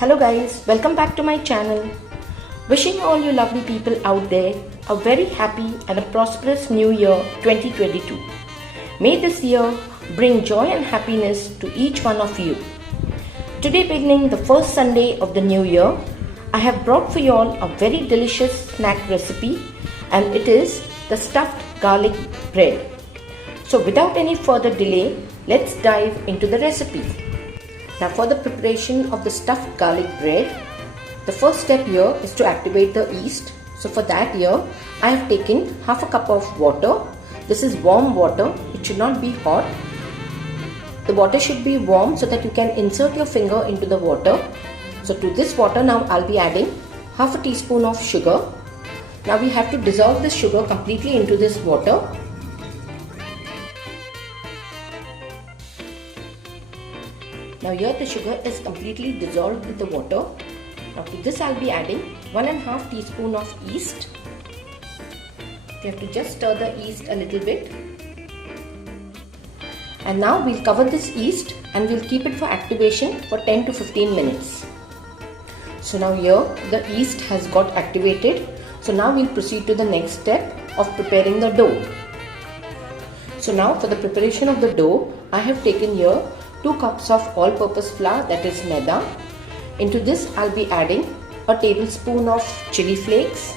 Hello guys, welcome back to my channel. Wishing all you lovely people out there a very happy and a prosperous new year 2022. May this year bring joy and happiness to each one of you. Today, beginning the first Sunday of the new year, I have brought for you all a very delicious snack recipe, and it is the stuffed garlic bread. So without any further delay, let's dive into the recipe. Now for the preparation of the stuffed garlic bread, the first step here is to activate the yeast. So for that here, I have taken half a cup of water. This is warm water, it should not be hot. The water should be warm so that you can insert your finger into the water. So to this water now I'll be adding half a teaspoon of sugar. Now we have to dissolve this sugar completely into this water. Now here the sugar is completely dissolved with the water. Now to this I'll be adding 1.5 teaspoon of yeast. You have to just stir the yeast a little bit. And now we'll cover this yeast and we'll keep it for activation for 10 to 15 minutes. So now here the yeast has got activated. So now we'll proceed to the next step of preparing the dough. So now for the preparation of the dough, I have taken here 2 cups of all-purpose flour, that is maida. Into this I'll be adding a tablespoon of chili flakes,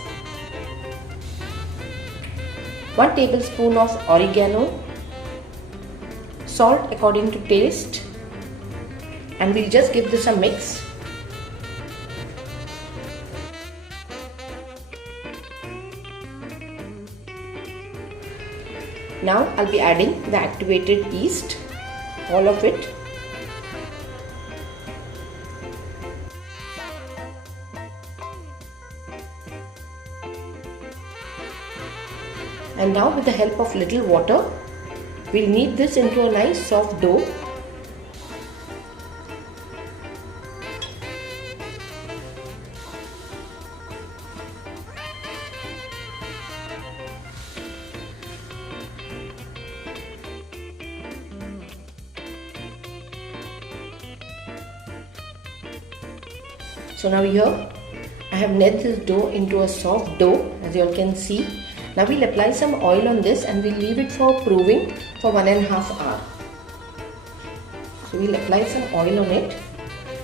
1 tablespoon of oregano, salt according to taste, and we'll just give this a mix. Now I'll be adding the activated yeast, all of it. And now with the help of little water, we'll knead this into a nice soft dough. So now here I have kneaded this dough into a soft dough, as you all can see. Now we'll apply some oil on this and we'll leave it for proving for 1.5 hours. So we'll apply some oil on it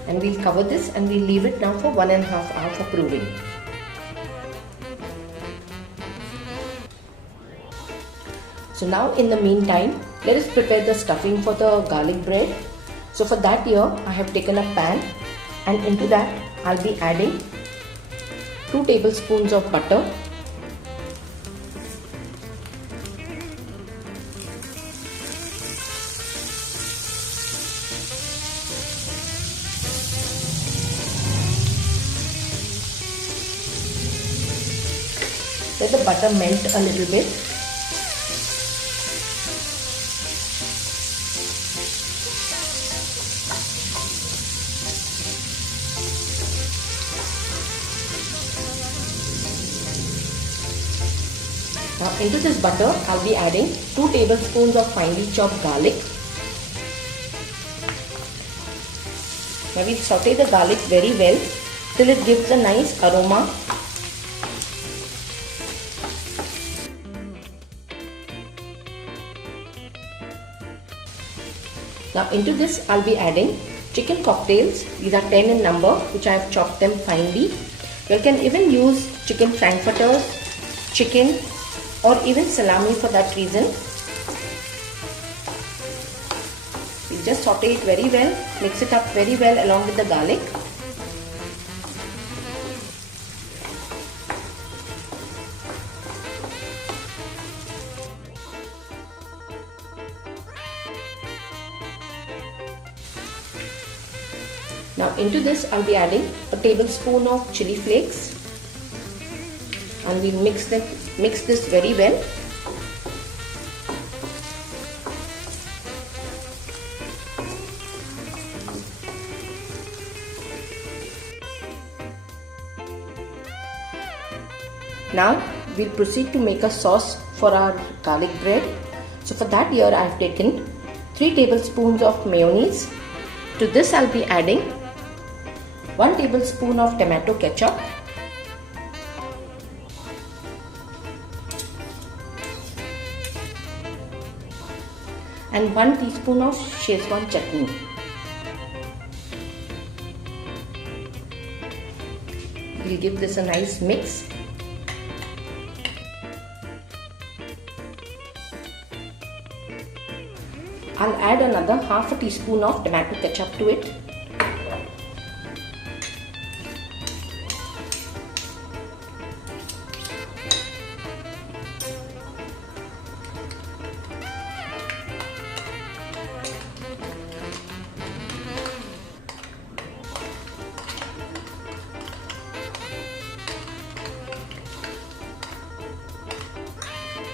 and we'll cover this and we'll leave it now for 1.5 hours for proving. So now in the meantime, let us prepare the stuffing for the garlic bread. So for that here, I have taken a pan and into that I'll be adding 2 tablespoons of butter, let the butter melt a little bit. Now into this butter I'll be adding 2 tablespoons of finely chopped garlic. Now we'll saute the garlic very well till it gives a nice aroma. Now into this I'll be adding chicken cocktails. These are 10 in number, which I have chopped them finely. You can even use chicken frankfurters, chicken, or even salami for that reason. You just saute it very well, mix it up very well along with the garlic. Now into this I'll be adding a tablespoon of chili flakes and we'll mix this very well. Now we'll proceed to make a sauce for our garlic bread. So for that here I have taken 3 tablespoons of mayonnaise. To this I'll be adding 1 tablespoon of tomato ketchup, and 1 teaspoon of Szechuan chutney. We'll give this a nice mix. I'll add another half a teaspoon of tomato ketchup to it.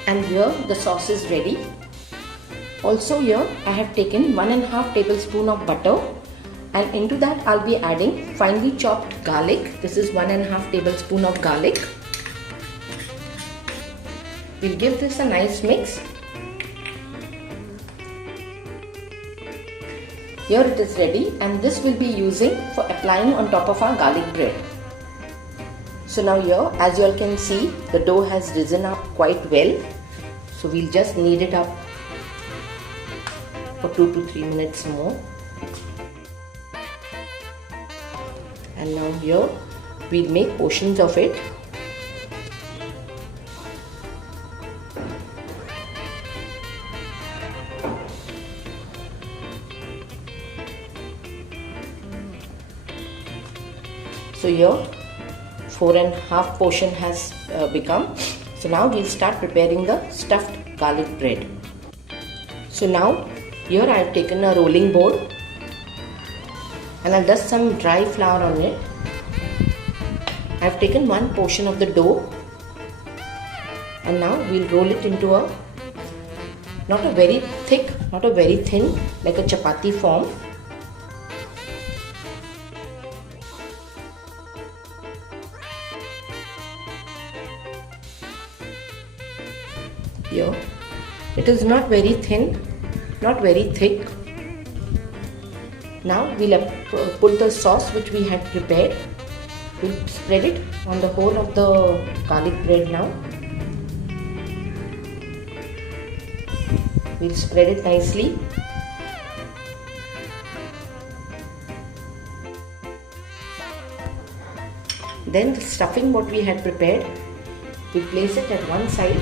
And here the sauce is ready. Also here I have taken 1.5 tablespoon of butter, and into that I'll be adding finely chopped garlic. This is 1.5 tablespoon of garlic. We'll give this a nice mix. Here it is ready, and this will be using for applying on top of our garlic bread. So now here, as you all can see, the dough has risen up quite well. So we'll just knead it up for 2 to 3 minutes more. And now here, we'll make portions of it. So here 4.5 portion has become. So now we'll start preparing the stuffed garlic bread. So now here I have taken a rolling board and I'll dust some dry flour on it. I have taken one portion of the dough, and now we'll roll it into a not a very thick, not a very thin, like a chapati form. Here it is not very thin, not very thick. Now we'll put the sauce which we had prepared. We'll spread it on the whole of the garlic bread now. We'll spread it nicely. Then the stuffing what we had prepared, we'll place it at one side.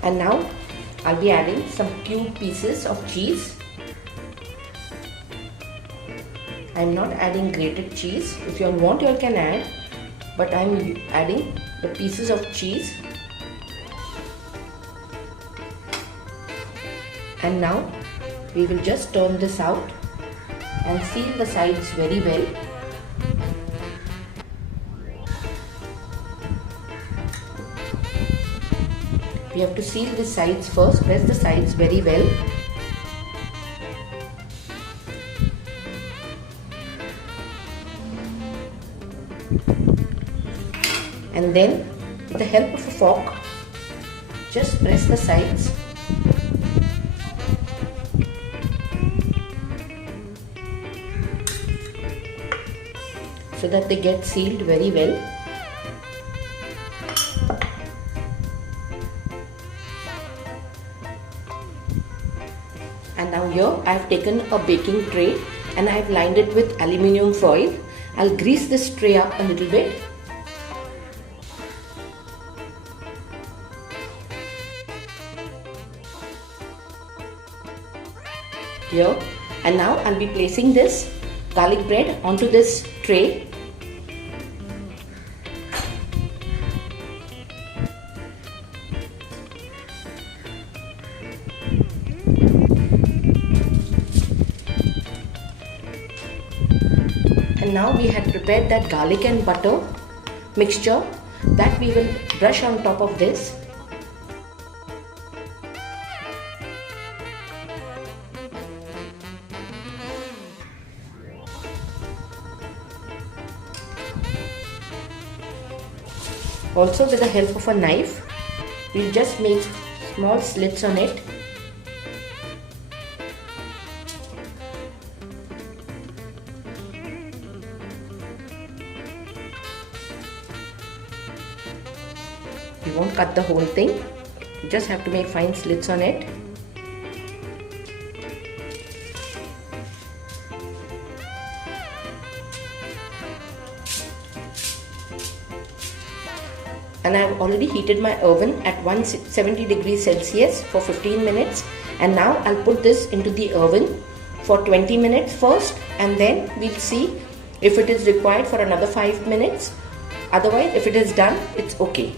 And now I'll be adding some cube pieces of cheese. I'm not adding grated cheese. If you want, you all can add, but I'm adding the pieces of cheese. And now we will just turn this out and seal the sides very well. We have to seal the sides first, press the sides very well. And then with the help of a fork, just press the sides. So that they get sealed very well. And now here I have taken a baking tray and I have lined it with aluminium foil. I'll grease this tray up a little bit. Here, and now I'll be placing this garlic bread onto this tray. And now we had prepared that garlic and butter mixture that we will brush on top of this. Also, with the help of a knife, we'll just make small slits on it. You won't cut the whole thing, you just have to make fine slits on it. And I have already heated my oven at 170 degrees Celsius for 15 minutes, and now I'll put this into the oven for 20 minutes first, and then we'll see if it is required for another 5 minutes. Otherwise, if it is done, it's okay.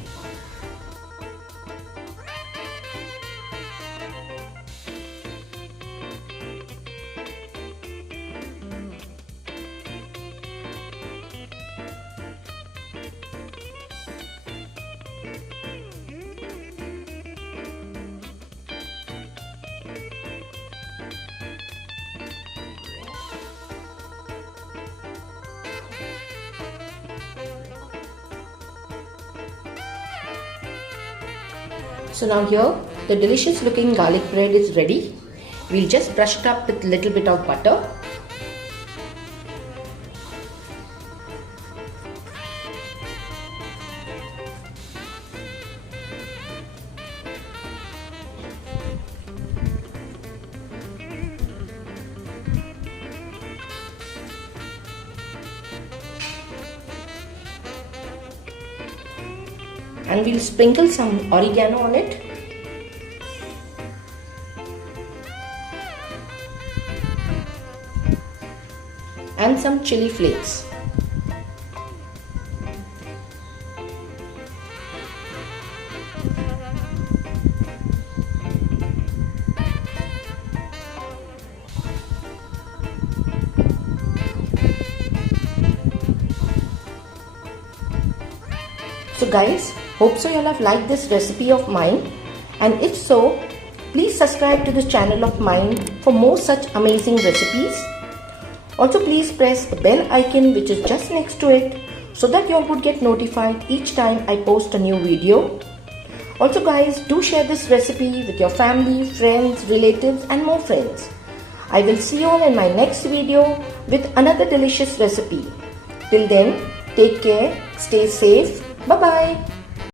So now here, the delicious looking garlic bread is ready. We'll just brush it up with a little bit of butter. And we'll sprinkle some oregano on it. And some chili flakes. So guys, hope so you'll have liked this recipe of mine, and if so, please subscribe to this channel of mine for more such amazing recipes. Also, please press the bell icon which is just next to it so that you all would get notified each time I post a new video. Also guys, do share this recipe with your family, friends, relatives and more friends. I will see you all in my next video with another delicious recipe. Till then, take care, stay safe. Bye-bye.